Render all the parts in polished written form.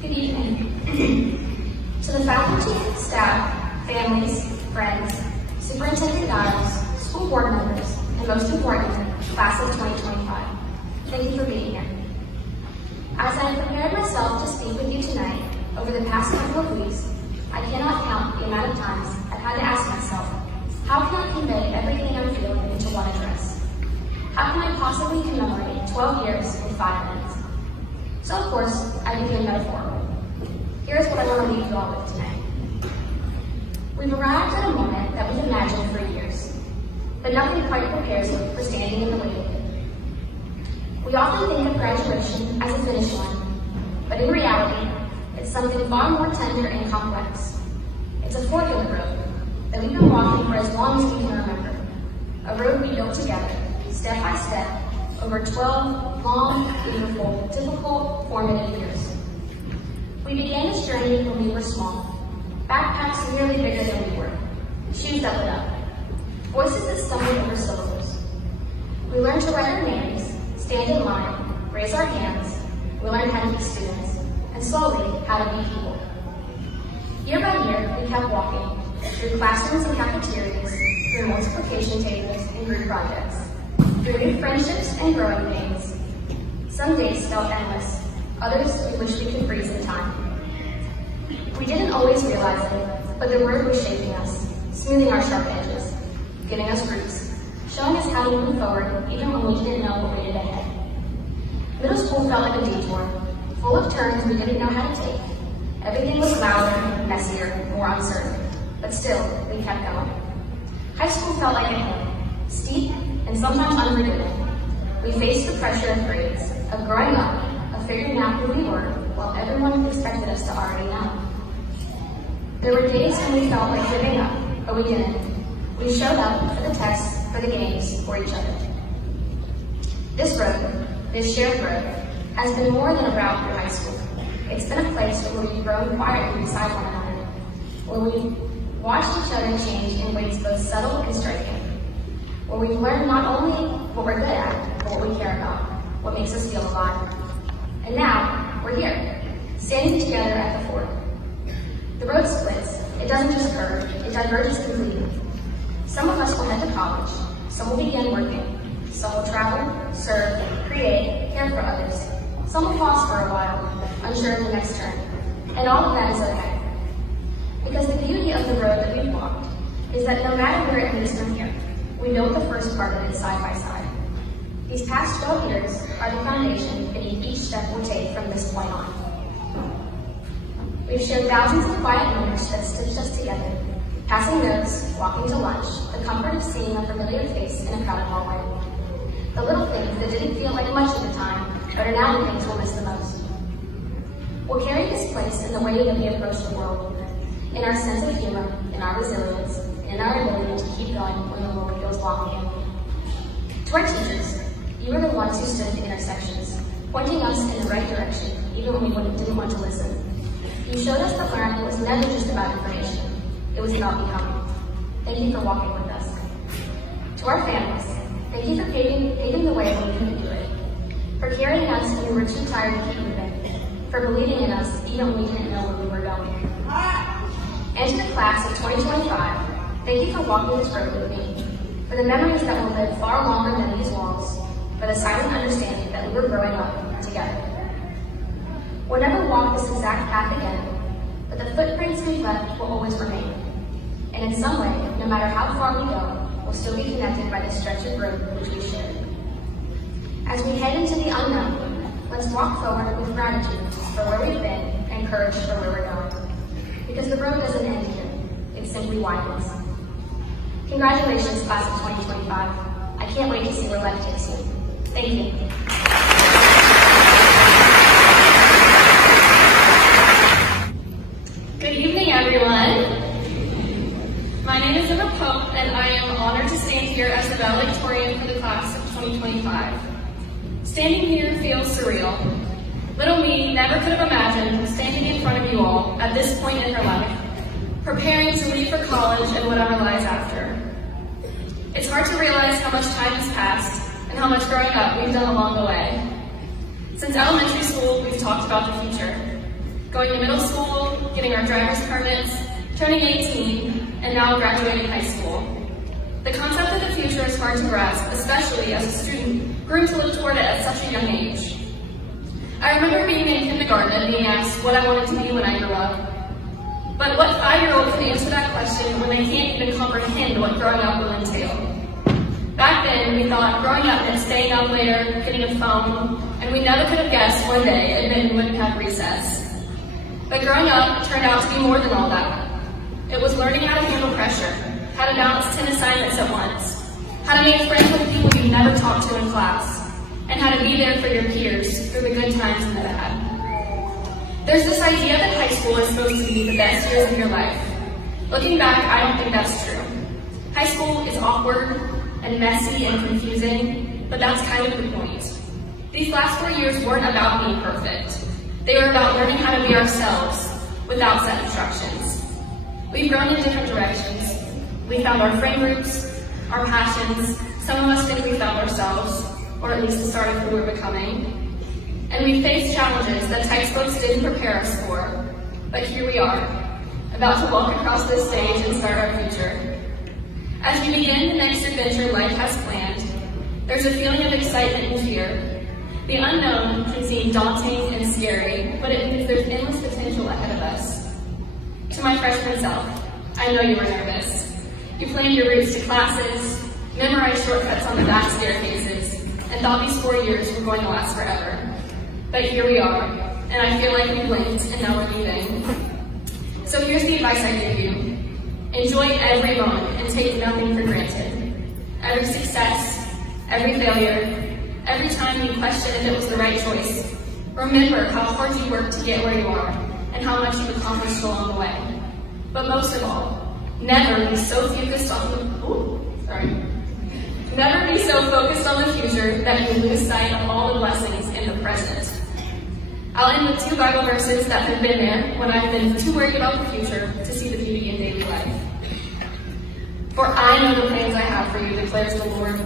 Good evening. To the faculty, staff, families, friends, Superintendent Niles, school board members, and most importantly, class of 2025, thank you for being here. As I have prepared myself to speak with you tonight, over the past couple of weeks, I cannot count the amount of times I've had to ask myself, how can I convey everything I'm feeling into one address? How can I possibly commemorate 12 years in 5 minutes? So of course, I became metaphorical. Here's what I want to leave you all with tonight. We've arrived at a moment that we've imagined for years, but nothing quite prepares you for standing in the waiting room. We often think of graduation as a finish line, but in reality, it's something far more tender and complex. It's a formula road that we've been walking for as long as we can remember, a road we built together, step by step, over 12 long, beautiful, difficult, formative years. We began this journey when we were small, backpacks nearly bigger than we were, shoes that lit up, voices that stumbled over syllables. We learned to write our names, stand in line, raise our hands. We learned how to be students, and slowly, how to be people. Year by year, we kept walking, through classrooms and cafeterias, through multiplication tables and group projects, through new friendships and growing pains. Some days felt endless, others we wished we could freeze in time. We didn't always realize it, but the word was shaping us, smoothing our sharp edges, giving us roots, showing us how to move forward even when we didn't know what waited ahead. Middle school felt like a detour, full of turns we didn't know how to take. Everything was louder, messier, more uncertain, but still, we kept going. High school felt like a hill, steep and sometimes unforgiving. We faced the pressure of grades, of growing up, of figuring out who we were, while everyone expected us to already know. There were days when we felt like giving up, but we didn't. We showed up for the tests, for the games, for each other. This road, this shared road, has been more than a route through high school. It's been a place where we've grown quietly beside one another, where we've watched each other change in ways both subtle and striking, where we've learned not only what we're good at, but what we care about, what makes us feel alive. And now, we're here, standing together at the fort. The road splits. It doesn't just curve, it diverges completely. Some of us will head to college, some will begin working, some will travel, serve, create, care for others. Some will pause for a while, unsure of the next turn. And all of that is okay. Because the beauty of the road that we've walked is that no matter where it leads from here, we built the first part of it side by side. These past 12 years are the foundation beneath each step we'll take from this point on. We've shared thousands of quiet moments that stitched us together, passing notes, walking to lunch, the comfort of seeing a familiar face in a crowded hallway. The little things that didn't feel like much at the time, but are now the things we'll miss the most. We'll carry this place in the way that we approach the world, in our sense of humor, in our resilience, and in our ability to keep going when the world feels long again. To our teachers, you were the ones who stood at the intersections, pointing us in the right direction, even when we didn't want to listen. You showed us that learning was never just about information, it was about becoming. Thank you for walking with us. To our families, thank you for paving the way when we couldn't do it, for carrying us when we were too tired to keep moving, for believing in us even when we didn't know where we were going. And to the class of 2025, thank you for walking this road with me, for the memories that will live far longer than these walls, for the silent understanding that we were growing up together. We'll never walk this exact path again, but the footprints we've left will always remain. And in some way, no matter how far we go, we'll still be connected by this stretch of road which we shared. As we head into the unknown, let's walk forward with gratitude for where we've been and courage for where we're going. Because the road doesn't end here, it simply widens. Congratulations, class of 2025. I can't wait to see where life takes you. Thank you. Good evening, everyone. My name is Emma Pope, and I am honored to stand here as the valedictorian for the class of 2025. Standing here feels surreal. Little me never could have imagined standing in front of you all at this point in her life, preparing to leave for college and whatever lies after. It's hard to realize how much time has passed and how much growing up we've done along the way. Since elementary school, we've talked about the future. going to middle school, getting our driver's permits, turning 18, and now graduating high school. The concept of the future is hard to grasp, especially as a student groomed to look toward it at such a young age. I remember being in kindergarten and being asked what I wanted to be when I grew up. But what 5-year-old can answer that question when they can't even comprehend what growing up will entail? Back then, we thought growing up meant staying up later, getting a phone, and we never could have guessed one day admitting we wouldn't have recess. But growing up turned out to be more than all that. It was learning how to handle pressure, how to balance 10 assignments at once, how to make friends with people you never talked to in class, and how to be there for your peers through the good times and the bad. There's this idea that high school is supposed to be the best years of your life. Looking back, I don't think that's true. High school is awkward and messy and confusing, but that's kind of the point. These last 4 years weren't about being perfect. They were about learning how to be ourselves without set instructions. We've grown in different directions. We found our friend groups, our passions. Some of us think we found ourselves, or at least the start of who we're becoming. And we faced challenges that textbooks didn't prepare us for. But here we are, about to walk across this stage and start our future. As we begin the next adventure life has planned, there's a feeling of excitement and fear. The unknown can seem daunting and scary, but it means there's endless potential ahead of us. To my freshman self, I know you were nervous. You planned your routes to classes, memorized shortcuts on the back staircases, and thought these 4 years were going to last forever. But here we are, and I feel like we blinked and now we're leaving. So here's the advice I give you. Enjoy every moment and take nothing for granted. Every success, every failure, every time you question if it was the right choice. Remember how hard you worked to get where you are and how much you've accomplished along the way. But most of all, never be so focused on the future that you lose sight of all the blessings in the present. I'll end with 2 Bible verses that have been there when I've been too worried about the future to see the beauty in daily life. For I know the plans I have for you, declares the Lord.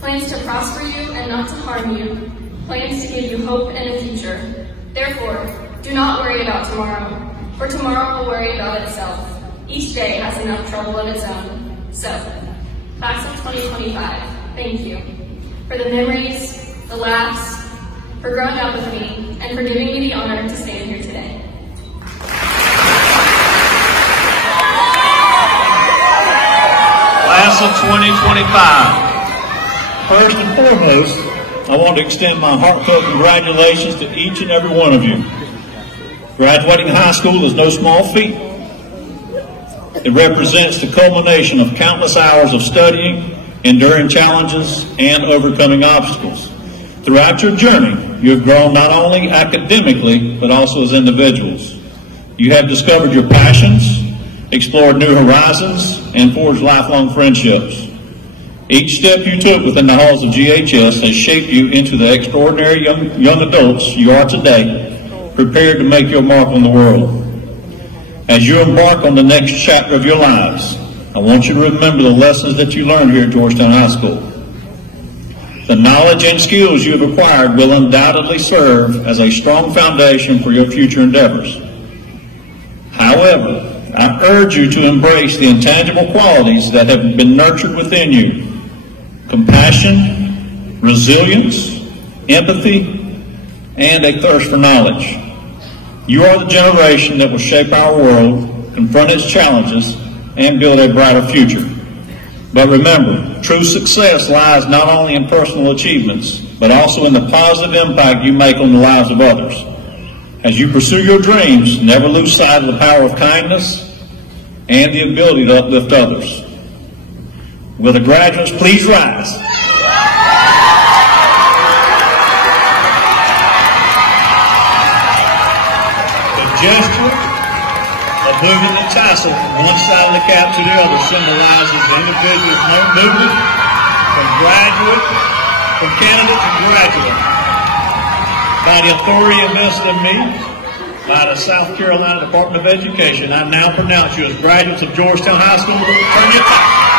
Plans to prosper you and not to harm you. Plans to give you hope and a future. Therefore, do not worry about tomorrow, for tomorrow will worry about itself. Each day has enough trouble of its own. So, class of 2025, thank you for the memories, the laughs, for growing up with me, and for giving me the honor to stand here today. Class of 2025. First and foremost, I want to extend my heartfelt congratulations to each and every one of you. Graduating high school is no small feat. It represents the culmination of countless hours of studying, enduring challenges, and overcoming obstacles. Throughout your journey, you have grown not only academically, but also as individuals. You have discovered your passions, explored new horizons, and forged lifelong friendships. Each step you took within the halls of GHS has shaped you into the extraordinary young adults you are today, prepared to make your mark on the world. As you embark on the next chapter of your lives, I want you to remember the lessons that you learned here at Georgetown High School. The knowledge and skills you have acquired will undoubtedly serve as a strong foundation for your future endeavors. However, I urge you to embrace the intangible qualities that have been nurtured within you: compassion, resilience, empathy, and a thirst for knowledge. You are the generation that will shape our world, confront its challenges, and build a brighter future. But remember, true success lies not only in personal achievements, but also in the positive impact you make on the lives of others. As you pursue your dreams, never lose sight of the power of kindness and the ability to uplift others. Will the graduates please rise? The gesture of moving the tassel from one side of the cap to the other symbolizes the individual's movement from candidate to graduate. By the authority invested in me by the South Carolina Department of Education, I now pronounce you as graduates of Georgetown High School. Turn your back.